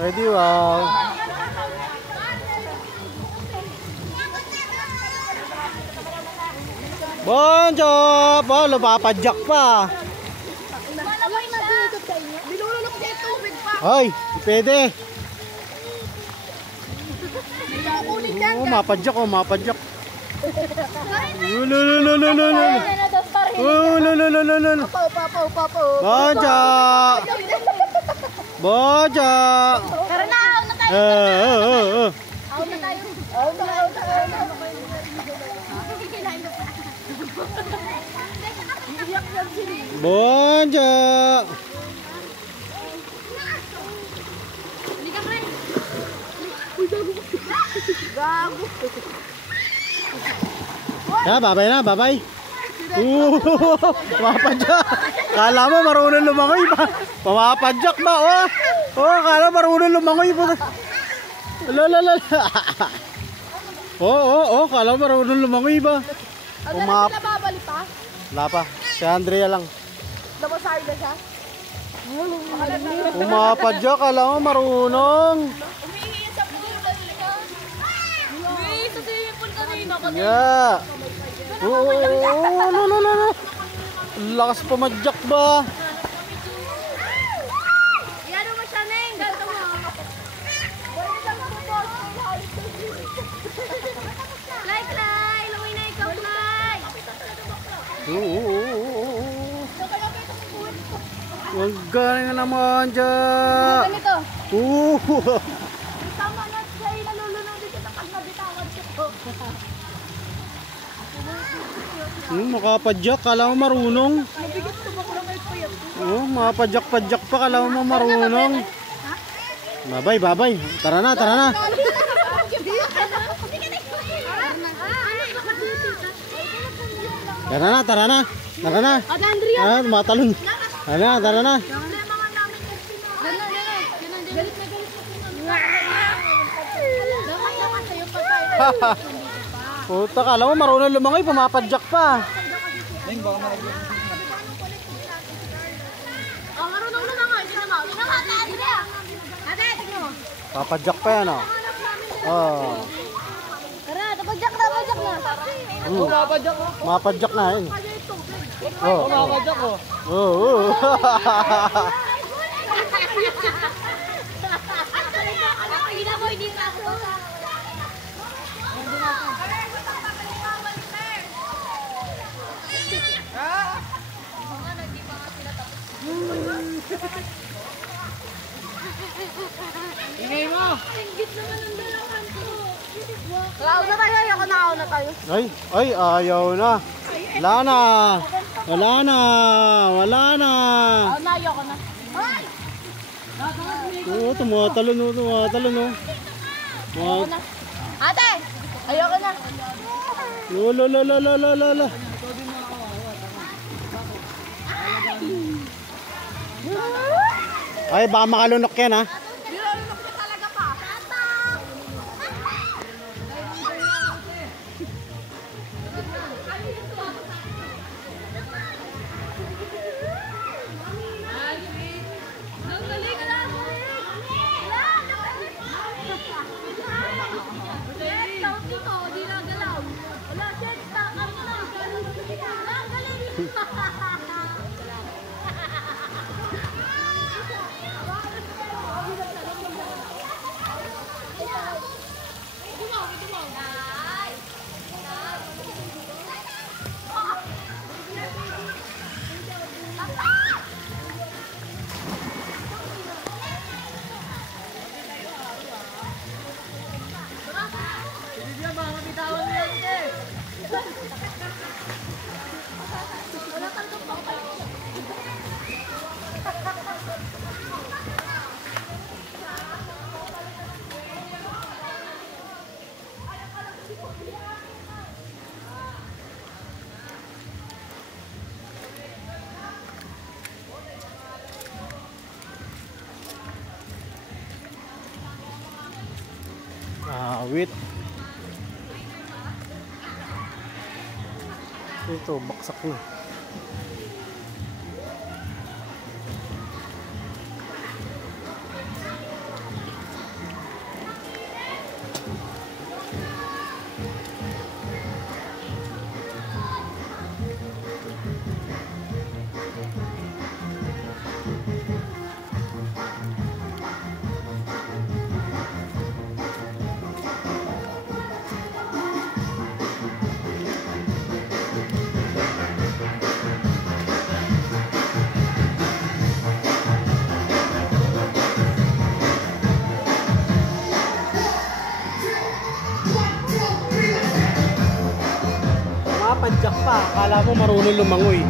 Ready, wow. Bonjo! Po, lumapadyak pa. Ay, pwede. Oh, mapadyak, oh, mapadyak. Bonjo! Bonjo! Tara na, out na tayo. Out na tayo. Bonjo! Halika, pre. Gago. Ya, babay na, babay. Mapadyak. Kala mo marunong lumangoy ba? Pamapadyak ba? Kala marunong lumangoy ba? Lalala. Kala marunong lumangoy ba? Babalik pa? Wala pa. Si Andrea lang. Namasari na siya? Pumapadyak, kala mo marunong. Umihingi sa pool kanina. Umihingi sa swimming pool kanina. Yeah. No. Lakas pumadyak ba? Yan mo siya, Neng. Ganto mo. Clay. Luwi na ikaw, Clay. Huwag galing na naman dyan. Ganito. Tama na siya. Nalulunod dito pag nabitawan siya. Makapadyak, kala mo marunong. Mabigat ito ba ko lang kayo puyat? Makapadyak-padyak pa, kala mo marunong. Babay. Tara na. Tara na. Matalon. Tara na. Puta, kala mo marunong lumangoy, pumapadyak pa. Marunong na nga, hindi na nga. Ate, tignan mo. Papadyak pa yan, oh. Tara, tapadyak na. Mapadyak na, yun. Mapadyak ko. Ingay mo! Ingit naman ang dalakan ko. Out na tayo. Ay, ayaw na. Wala na. Ayoko na. Ay! Tumatalon. Ate! Ayoko na. Lala. Ay, baka makalunok yan, ha? Nilolunok na talaga pa. Wait. Ito, baksak na. ka. Akala mo marunong lumangoy.